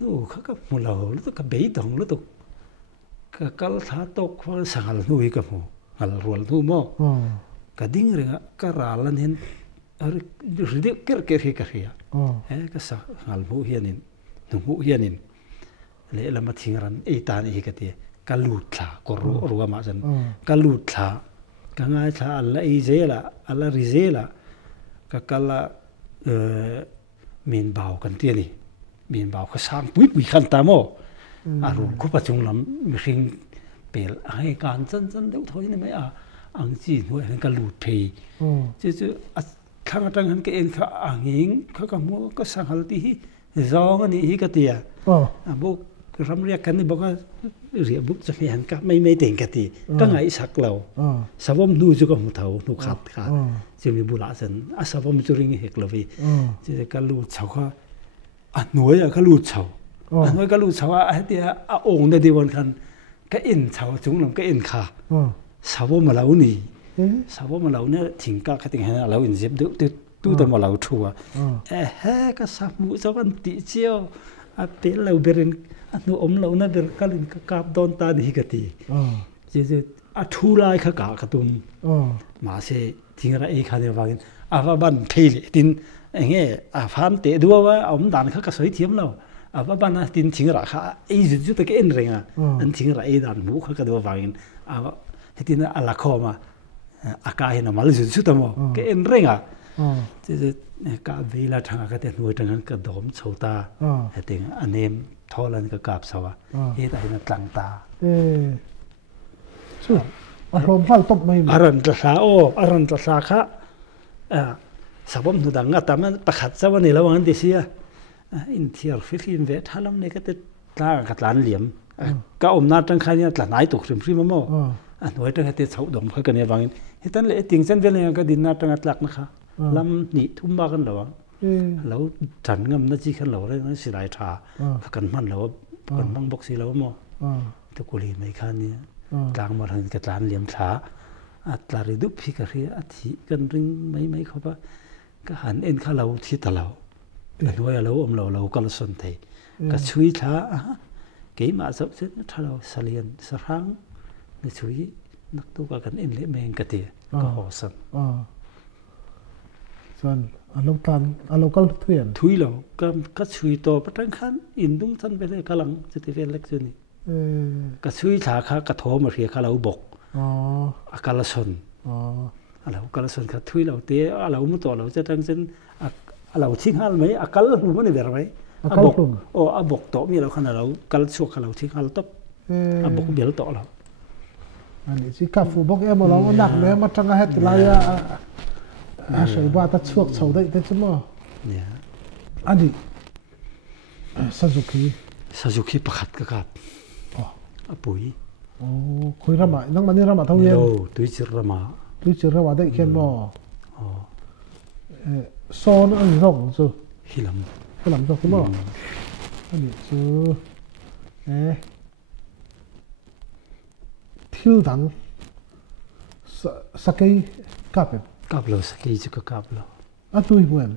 nu kha ka mulo lu ka be dong lu tu ka kal tha tok khwal sangal nu hi ka mu al rual thu mo ka ding renga ka ralan hen ar ride ker hi ka ria ka sa ngal mu hianin nu mu hianin le lama thingran e ta ni hi ka ti ka lut thla ko ru ma jan ka lut thla ka ngai thla alla i zela alla rizela ka kala min baw kan ti ni min baw ka sang pui khan ta mo aru ko pa chung lam mi hring pel ai kan chan deuh thoi ni mai ang chi hoi han ka lut phei chu thang atang han ke en kha anging kha ka mo ka sanghal ti hi ร้องอันนี้อีกตีอ่ะบุกรำเรียกกันนี่บอกว่าเรียบุกจะไม่หันกับไม่เต่งกันตีก็ไงสักเราสาวมดูจุกหัวเท้าหนูขัดค่ะจะมีบุหรี่สันสาวมจุริงเหกลวีจะกันลูดเฉาเขาหน่วยก็ลูดเฉาหน่วยก็ลูดเฉาเดียองค์ในดีวันคันก็อินเฉาจุงลำก็อินขาสาวมาเหล่านี้สาวมาเหล่านี้ทิ้งก็ขัดทิ้งให้เราอินเจ็บดูแต่มาเหล่าชัวก็สามุสวรรค์ติเชียวเป็นเราเบรินนูอมเราเนี่ยเบรกลินก็กาบดอนตาดีกตีจะทูไลขกากตุมมาเสทิ้งอะไรข้าเดียวว่ากันว่าบ้านเพลิดินเงี้ยฟันเตะดูว่าอมด่านเขาก็สวยเทียมเราว่าบ้านดินทิ้งอะไรข้าจุดตะเกียนเริงอันทิ้งอะไรด่านหมูเขาก็ดูว่ากันดินอะไรข้อมาอากาศเห็นมาเลยจุดตั้งมั้งก็เอ็นเริงจะกาเวลาทางก็แต่หน่วยทางนั้นก็ดมโชตาแต่อันนี้ทอลันก็กาบสวะเฮ็ดอะไรนั่นตั้งตาสู้อารมณ์เข้าตบไม่อารันตสาอารันตสาค่ะสาวมนุดังก็แต่มันประคัดซะวันนี้แล้ววันที่เสียอินเทียร์ฟิลินเวทฮัลโหลนี่ก็จะตากัดหลานเหลี่ยมก็อมนาจังใครเนี่ยหลานไหนตกริมฟรีมาโม่หน่วยตั้งแต่เช้าดมเขากันเนี่ยว่าเฮ็ดตั้งเลยติงเส้นเวลาก็ดินนาจังหลักนะคะลำนี่ทุ่มบ้ากันหรอแล้วฉันงำน่าจีขันเราเลยนั่นสิไรชากันมันเรากันบังบกสีเราโม่ตะกุลีไม่คันเนี่ยกลางมาทางกระลานเหลี่ยมขาอัตลาริดุพิกะเรียอธิกันริงไม่เขาปะก็หันเอ็นข้าเราที่ตะเราด้วยเราเราก็ละสนใจก็ช่วยช้าเกี่ยมาสับเส้นถ้าเราเสลียนสร้างในช่วยนักตัวกันเอ็นเละแมงกะเตียก็ห่อสันส่วนอารมณ์ตันอารมณ์ก็ทุยนทุยเราก็ช่วยต่อประทังขันอินดุงทันไปเลยกำลังจะที่เป็นเล็กจุนี่ก็ช่วยช้าข้ากระโถมาเรียข้าเราบกอาการละสนเราการละสนข้าทุยเราเตะเราไม่ต่อเราจะตั้งเส้นเราทิ้งหันไหมอาการละมันไม่ได้ไหมบกบกต่อมีเราขนาดเราการชั่วข้าเราทิ้งหันตบบกเบี้ยต่อเราอันนี้สิกับฟูบกเราหนักแม้มาจังเฮ็ดไรใช่ว่าตัดช่วงเสาได้แต่ใช่ไหมเนี่ยอันนี้ซาซุกิประคัดกับปุ๋ยคุยรำมานั่งมันนี่รำมาเท่าเย็นตุยจิรำมาได้เขียนบ่โซนอันนี้ส่งซูฮิลัมส่งใช่ไหมอันนี้ซูทิลดังสเกย์กับเราสกีจุกกับเราตุยบุญ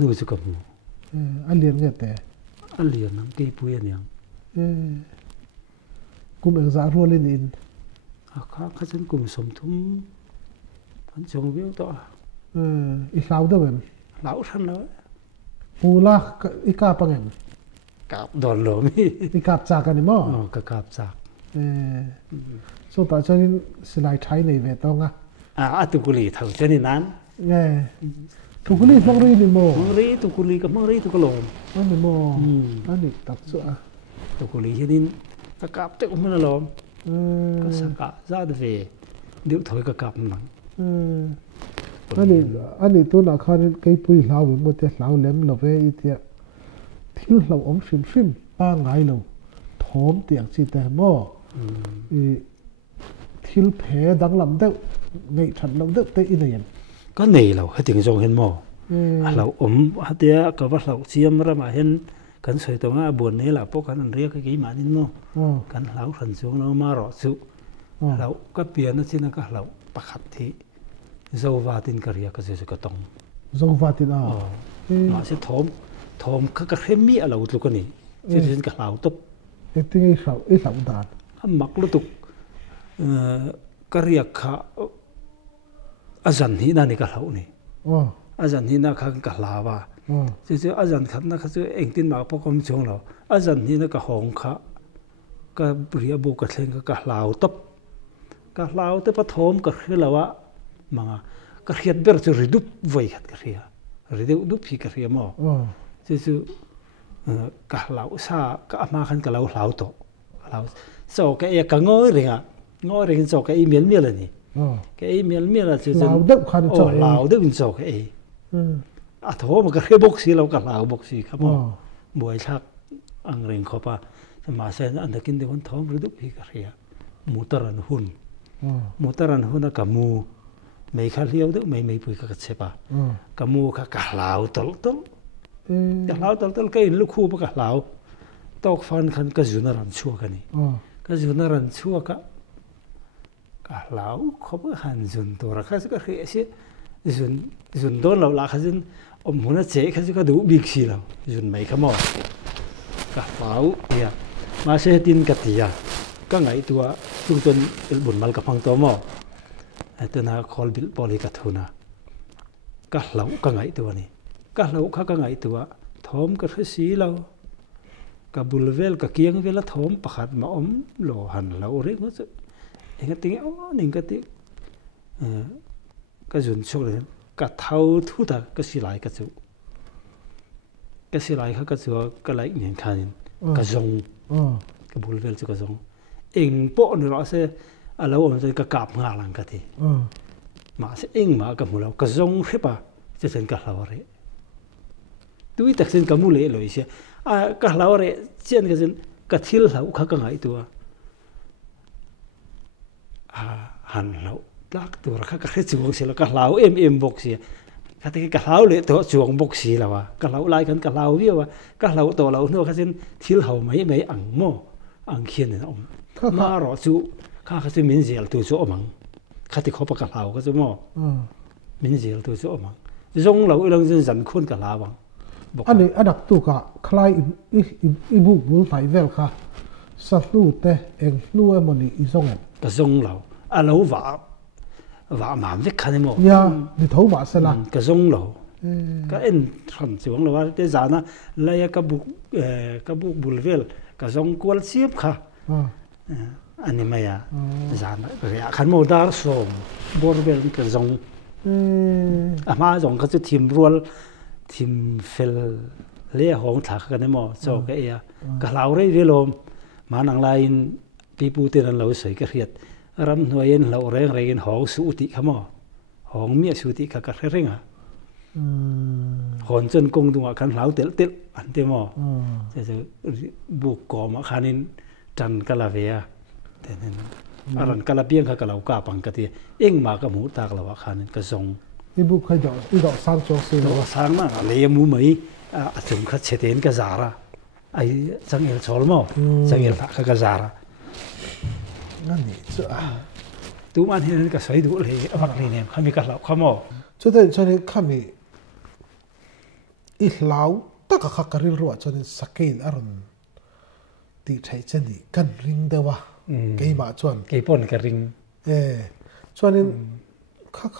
ตุยจุกบุอันเลียนเงี้ยแต่อันเลียนนั่งกี่ปุยเนี่ยกุมเอกสารรัวเล่นอินข้าฉันกุมสมทุมพันจงวิวต่ออีสาวเด้อเว้ยเหล่าท่านเลยปูลาอีกาปังเงินกาบดอนหลงอีกาบจากกันนี่มั้งกาบจากสุดท้ายฉันสไลด์ใช้ในเวทต้องตุกุลีเท่าเช่นนั้นตุกุลีมังรีนี่โมมังรีตุกุลีกับมังรีตุกลงอันนี้โมอันนี้ตัดสุดตุกุลีเช่นนี้กะกับเจ้ามันล้อมก็สังกัดซาดเวเดี๋ยวถอยกะกับมันอันนี้ตัวนักข่าวนี่กี่ปุยเหล่าเหมือนหมดแต่เหล่าเล่มเราไปอีเดียที่เราอมชิมป้าไงเราถมเตียงสิแต่โมที่แพ้ดังลำเด้อในฉันเราเด็กแต่อินเดียก็ในเราให้ถึงจงเห็นหม้อเราฮัตเดียกับว่าเราเชียมระมาเห็นกันสวยตรงนั้นบนนี้แหละพวกกันเรียกกี่มานินหม้อกันเราขันสูงเรามารอสุเราก็เปลี่ยนนั่นสินะก็เราประคับที่โซวาตินกเรียก็จะกระตงโซวาตินมาเสียทอมก็กระเข้มมีอะไรตุกันนี่ที่จะกับเราตุ๊บที่ไอ้สาวดานมักลุตุกก็เรียกข้าอาจารย์ที่นั่นนี่ก็เรานี่อาจารย์ที่นั่นข้าก็ลาว่าจะอาจารย์ขันนั่นเขาจะเองตินมาพวกคำชงเราอาจารย์ที่นั่นก็หงข้าก็เรียบุกเทงก็ลาวตับก็ลาวแต่ปฐมก็คือเราว่ามังก็เรียนเบอร์จะรีดุบไว้ขัดก็เรียรีดุบพี่ก็เรียมั้งจะก็ลาวซาก็มาขันก็ลาวโตลาวโซ่ก็เอกก็ง้อเรื่องง้อเรื่องโซ่ก็อีเมลเลยนี่ก็อีเมลละจะลาวเด็กขันโซ่ลาวเด็กเป็นโซ่ก็โถมันก็เรียบกสีเราก็ลาวบกสีครับ buổi thắc ang ring khopa mà sẽ anh ta kinh tế vẫn thom rồi đúc hi cả ria motoran hun cả mu mấy khá liêu đó mấy bụi cả chế ba cả mu cả lão tol cái lúc khu cả lão tóc phan khăn cái dùn ran chua cái dùn ran chua cả lão không có hành dùn tổ ra cái khía xí dùn đó lão là cái dùn muốn nó chế cái đủ big xí lão dùn mấy cái mỏ cả lão ya mà sẽ tin cái gì à cái ngày tua trung tuần buồn mal cái phăng to mỏ tôi na call bill poli cái thuna cái lão cái ngày tua này cái lão cái ngày tua thom cái xí lão cái bulvel cái kiêng về là thom pakhat mà lo hành lão rét nó cái tiếng nên cái tiếng cái dùn số này cái thâu thu ta cái xí lại cái chỗ cái lại nhìn khai cái rong cái bùn vel cái rong eng bộ nữa sẽ lâu rồi cái cạp ngà lăng cái gì mà sẽ eng mà cái mù lâu cái rong hết àจะเป็นcái lâu rồi tuy tất nhiên cái mù lệ rồi sẽ cái lâu rồi trên cái thiêu lâu cái ngày tua hành lâu lắc tua cái chuồng xí là cái lâu em bốc xí cái lâu lệ tua chuồng bốc xí là wa cái lâu lại cái lâu biết wa cái lâu tổ lâu nữa cái trên thiêu hậu mấy ăn mò ăn khiên này ông mà rõ chú cái trên miếng dẻo tua chỗ măng cái thì khó bắt cái lâu cái chỗ mò miếng dẻo tua chỗ măng rong lâu lần trên dần khuôn cái lâu bằng anh ấy đặt tu cả khai ibu bul phải vel cả sát lu te em lu em mình rong cái rong lâu lâu vả mắm với khăn mò ya đi thấu vả sẽ là cái rong lâu cái em thằng xuống là cái giá nó lấy cái bục bul vel cái rong quál xiêm cả anh em mày giá nó cái khăn mò đar sôm bor vel cái rong mà rong cái team roll team fel lẽ hong thắc cái này mò cho cái lão đấy về lom mà năng lại pipu tiền lão sấy cái riết ram nuôi lão rèn hong suy tị khăm mò hong mía suy tị cái rèn à hòn chân công tung khăn lão tel anh tem mò thế buộc cò mà khăn in trần cái là về thế nên anh cái là biếng cái lão cá bằng cái gì em mà cái mũ tạc là khăn cái rong ibu khai đó sang cho xin đó sang mà lấy mũ mấy chúng khách chế đến cái giá ra ai chẳng hiểu số mà chẳng hiểu phải cái giá ra anh ấy chứ tụi anh hiện cái xoay đủ thì bắt này nè không bị cắt lọc không mò cho nên kami ít lão tất cả các cái ruộng cho nên sakin aron thì thấy chân đi cần ring đâu à cái mà chuẩn cái pon cái ring cho nên các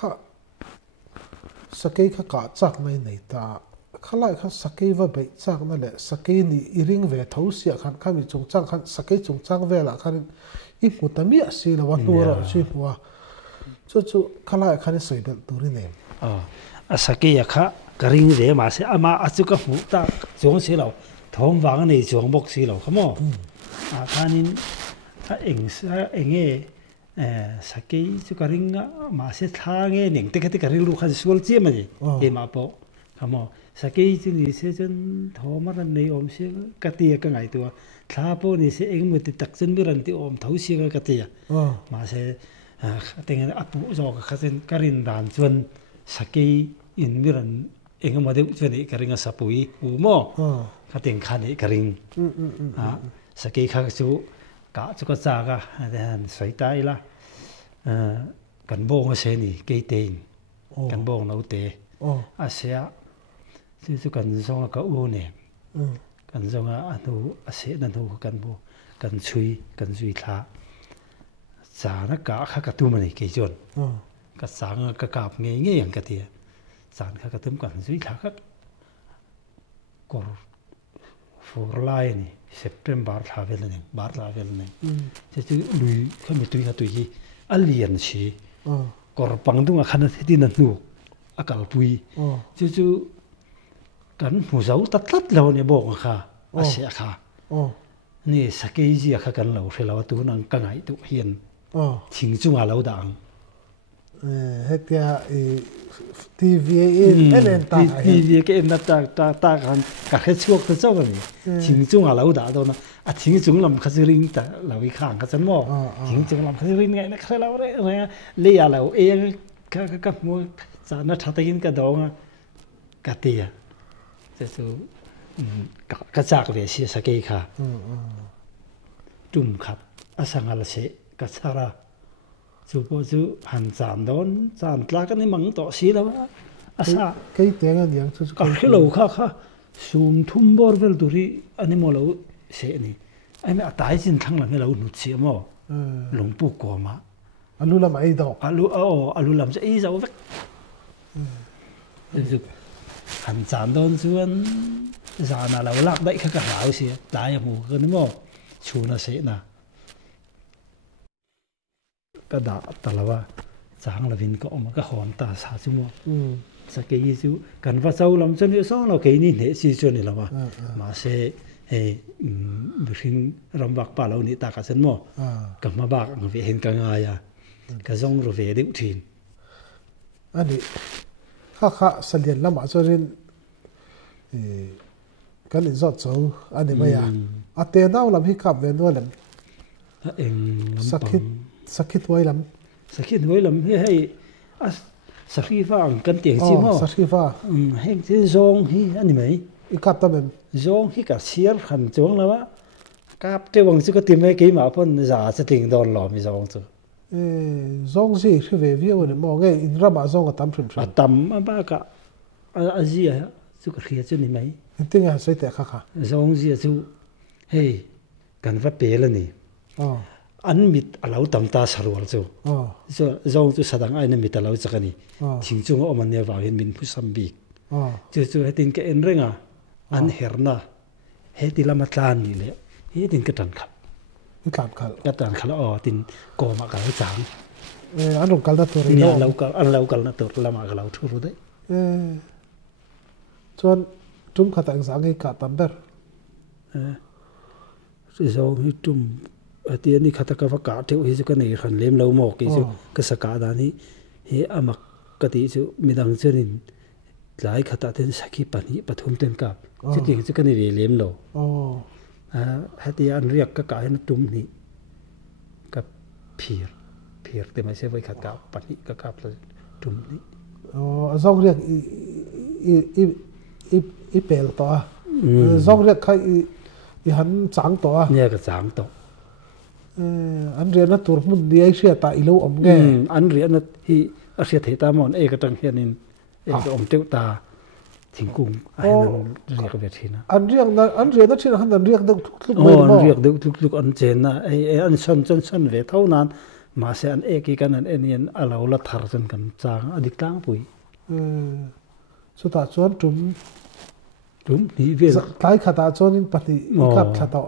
sakin các cả chắc này ta khai lại các sakin và bảy chắcนั่นแหละ sakinนี่ring về thấu xịa khăn kami chung chắc khăn sakin chung chắc về là khăn ít một tấm miệng xí là vắt tua rồi xí hoa cho khai lại khăn sợi đợt tuổi này sakin khá cái ring về mà sẽ mà chú cái phụ ta chung xí lâu thòng vàng này chung bốc xí lâu không mò khăn in anh sakin chú cái ring mà sẽ thang nghe những cái ring lu khăn suol chiêm mà gì em mà bộ không mò sakin chú này sẽ chân thòng mà này ôm sẽ cái tia cái ngày tua thà bộ này sẽ anh mới tự chân mới rằng tự ôm thấu xí cái tia mà sẽ tiếng áp bộ rồi cái ring đàn chuan sakin in mới rằng anh mà được chuan cái ring sapui mò cái tiếng khăn cái ring sakin khác chú cả chú cái giá cái xoay tay là cần bông cái này cái tiền cần bông nấu tê sẽ chú cần xong cái u này cần xong anh u sẽ anh u cần suy thà giá nó cả khác cái tu mình cái chuyện cái sáng cái cặp nghe những cái gì sáng khác cái tấm cần suy thà khác còn for line này September thà về này bar thà về này thế chứ lùi không bị tùy gì alien gì còn bằng đúng là khăn thế thì nó nụ akal pui chứ cần mù dấu tắt lâu này bộ khá sẽ khá nè sakai gì khá cần lâu phải lâu tu năng căng ấy tu hiền thỉnh chung à lâu đàng hết kia TV en ta TV cái em ta cả cái chuột cái chỗ này chính chúng à lâu đã đâu nè chính chúng làm cái gì ta là vì khang cái chân mò chính chúng làm cái gì ngay nó cái lâu đấy rồi lấy à lâu cái mua sao nó thay thế cái đó cái tiền thế số cái giá cái gì sẽ cái khá trung khát sang là sẽ cái sao ra chú bố chú hành giảm đón giảm lá cái này mắng tỏ xí đâu á sao cái tiếng anh tiếng chú cái lâu khá sum thum bor vel duri anh em lâu sẽ này anh em tại chính thằng là mấy lâu nút xí mà lồng bù quả mà alu làm ai đâu alu làm sẽ ý đâu vậy chú hành giảm đón chú anh giảm là lâu lạc đấy cái lão xí tại mù cái này mà chú nó sẽ nè cái đó ta làว่าchẳng là viên có mà cái hòn ta sao chứ mà sao cái gì chứ cần phải sau làm cho nên sao là cái này hệ gì cho nên là mà sẽ bình làm bạc bà lâu này ta cả sân mà cầm mà bạc về hiện cái ngày à cái dòng rồi về điệu thìn anh ấy khá sân điện lắm mà cho nên cái này rất xấu anh ấy bây giờ tiền đâu làm hi cặp về nữa là sakit way lam hey sakrifa kan tiang chi mo sakrifa heng chi zong hi ani mai ikat ta men zong hi ka siar khan chong lawa kap te wang chu ka tim mai ke ma pon za cha ting don lo mi zong chu zong ji shi ve vi wa mo nge in ra ma zong tam thum thum tam ba ka a ji ya chu ka khia chu ni mai tin ya sai te kha kha zong ji chu hey kan va pe la ni anh mít alo tam ta sarual chu so zong chu sadang ai na mít alo chakani thing chung o man ne wa hin min Mozambique chu hetin ke en renga an herna heti lama tlan ni le hetin ka tan khap ka tan khala o tin ko ma ka chang an ro kal da tur ni alo kal na tur lama ka lau thuru de chon tum khatang sang ei ka tam ber zong hi tum tiền đi khát cái vật cả theo hi cái này khẩn lem lâu mò cái cái sạc cả đó hi amak cái tí chứ mình đang chơi nên lại khát tiền saki pani pathum tiền cáp chứ tiền chứ cái này lem lâu hay thì anh riêng cái nó trúng ni cái phir thì mà sẽ với khát cáp pani cái cáp là trúng ni dòng riêng i pel to dòng riêng khai i hắn trắng to nghe cái trắng to anh riêng nó tur mun đi ai xia tại lâu ông nghe anh riêng nó hi ở xia thế ta mòn cái trang hiện nên cái ông tiêu ta chính cùng ai nó riêng cái việc gì anh riêng nó chỉ là hắn riêng được lúc riêng được lúc anh trên na anh sân về thâu nan mà sẽ anh cái anh yên alo là thar chân cầm trang anh đi tang bụi số ta chuan đúng thì về cái khát ta chuan in pati cặp khát to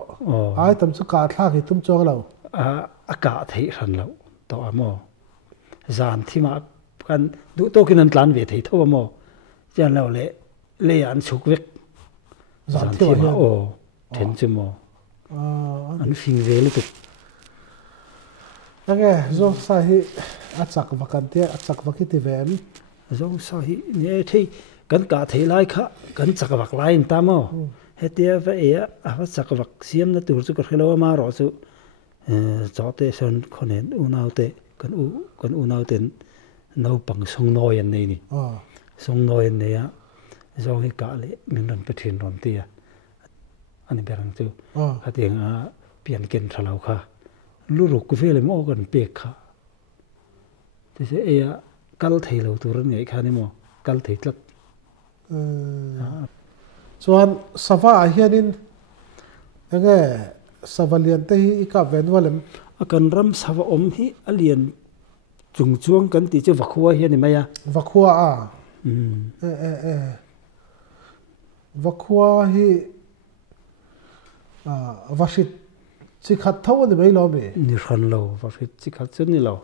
ai tầm số cả thang thì tum cho lâu cả thấy hẳn lâu to mò giàn thì mà kan du to cái nan về thấy thâu mò giàn lâu lệ anh chụp việc giàn thì mà thiên chứ mò anh phình về luôn nghe do sai hi achak vakantia achak vakiti ven do sai hi nghe thì kan cả thấy lại khá kan chak vak lại in ta mò hetia vậy chak vak xiêm nó tur chu ka khelo ma ro chu cho te son khonen unau te kan unau ten no pang song noi an nei ni song noi an nei a zo hi ka le min ran pathin ron tia ani berang chu hatiang a pian ken thalau kha lu ru ku vele mo kan pe kha te se e kal thei lo tur ngai kha ni mo kal thei tlat chuan sava hianin enge savalian te hi ka ven walem akan ram sava om hi alien chung chuang kan ti che vakhua hian ni maya vakhua vakhua hi vashit chi khat thaw ni mai lo me ni khan lo vashit chi khat chen ni lo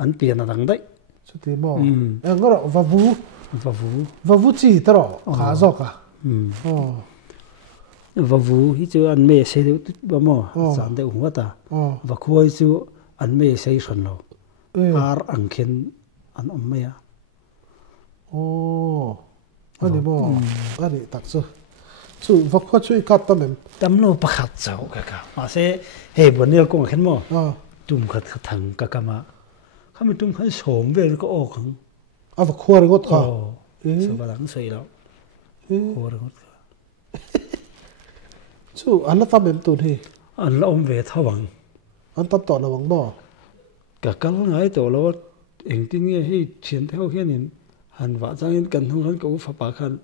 an pian adang dai chu ti mo engro vavu chi tro kha zo ka vavu hi chu an me se ba mo san de huwa ta vakhua chu an me sei ran lo ar angkhen an om mai a ô anh mò anh tắc chu vóc khó chui cắt tao mình tam lo pakhat chau ka ma se he bonil ko khen mo tum khat thang ka ma kham tum khan som ve ko o khang vóc khó rồi ngót cả so ba dang sei lo khó rồi ngót chu anh là tao mình tụt hi an la om ve thawang anh tập tọt là vắng mò ka kal ngai to lo eng tin nge hi thian theo hian in han wa chang in kan hung han ko fa pa khan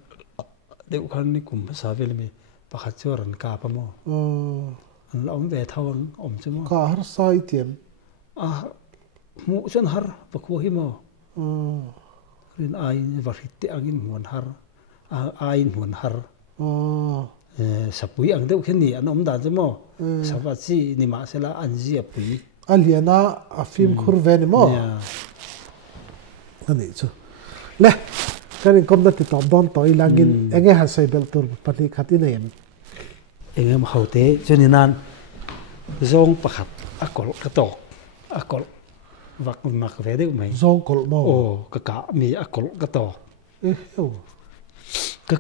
deuh khan ni kum sa vel me pakhat chu ran ka pa mo an la om ve thawang om chu mo cả har sai tiệm mu chan har pa ko hi mo rin ai va hit te angin muan har ai muan har sapui ang deuh khen ni an om dan chu mo sawa chi ni ma se la an ji apui aliena a film khur ve ni mo ani chu le kanin kom na ti tom don toi langin enge ha sei bel tur pati khatin em engem haute chuninan zong pakhat akol ka tok akol vak mak ve deuh mai zong kol mo ka mi akol ka tok yo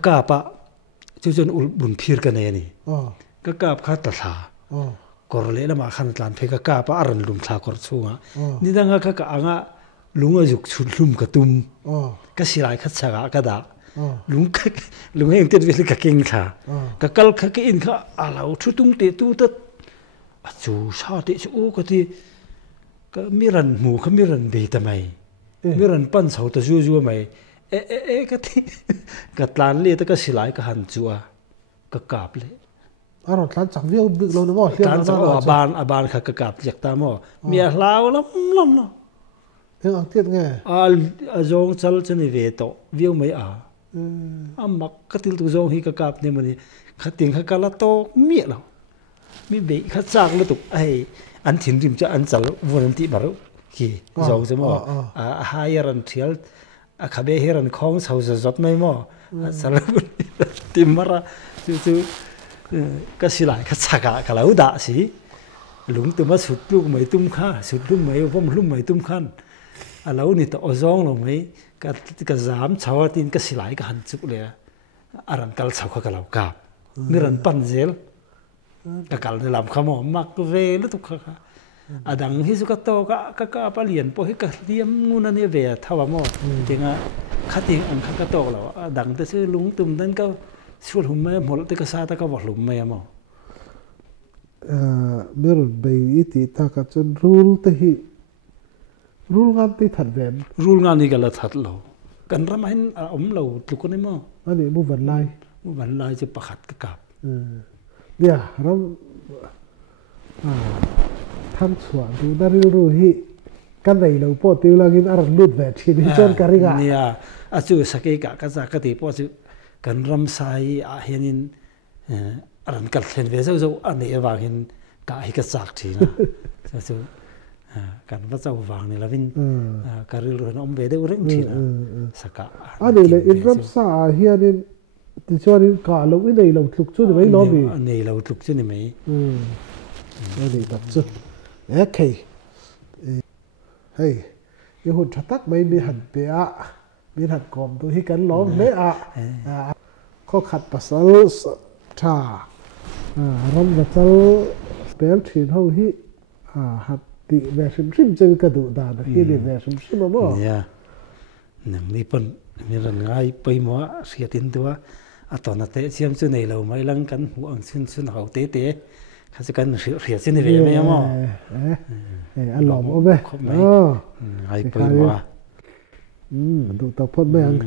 ka pa chu chun ul bun phir ka ne ni ka kha ta tha kor le lama khan tlan phe ka pa aran lum thla kor chunga ni danga ka anga lunga juk chut lum ka tum ka silai khat chaga ka da lung heng tet vel ka king tha ka kal kha ke in kha alau thu tung te tu ta chu sa te chu ka ti ka miran mu kha miran be ta mai miran pan chho ta ju mai ka ti ka tlan le ta ka silai ka han chu ka kap le rồi tlan chak viu bik lo na mo tlan chak aban kha ka kap jak ta mo mi hlau lam no em ang tiết nghe a zong chal chani ve to viu mai mak ka til tu zong hi ka kap ne mani khating kha kala to mi lo mi be kha chak lu tu ai an thin rim cha an chal von ti bar ki zong se mo hairan thial a khabe heran khong chho zot mai mo sal ti mara chu ka silai ka chaka ka lau da si lung tu ma sut lu mai tum kha sut lu mai vom lu mai tum khan a lau ni to ozong lo mai ka zam chawa tin ka silai ka han chuk le aran kal chau kha ka lau ka mi ran pan zel ka kal ne lam khamo mak ve lu tu kha adang hi su ka to ka pa lian po hi ka liam ngun ani ve thawa mo tinga khating ang kha ka to lo adang te se lung tum dan ka suốt hôm mai một cái sa ta có vật lụm mày mà merun bay iti ta ka chun rule te hi rule ngan te that ven rule ngan ni gala that lo kan ram hin om lo tu ko ni mo ani mu van lai che pakhat ka kap ya ram tham chua du da ru hi kan nei lo po tiu langin ar lut ve thi ni chon karinga nia a chu sakai ka za ka ti po chu kan ram sai a hianin ran kal thlen ve zo ani awangin ka hi ka chak thina chu kan va chau wang ni lavin karil ron om ve de ureng thina saka ani le in ram sa hianin ti chuanin ka lo in nei lo thluk chu mai lo bi nei lo thluk chu ni mai ani tak chu okay hey ye hun thatak mai mi han pe a mi han kom tu hi kan lom le a kho khat pasal tha ram va chal pel thin ho hi hat ti ve sim che ka du da hi ni ve sim mo ya nam ni pon mi ran ngai pai mo sia tin tua a to na te siam chu nei lo mai lang kan hu ang sun hau te kha se kan ria sin ni ve me mo a lom o ve ai pai mo du ta phot me ang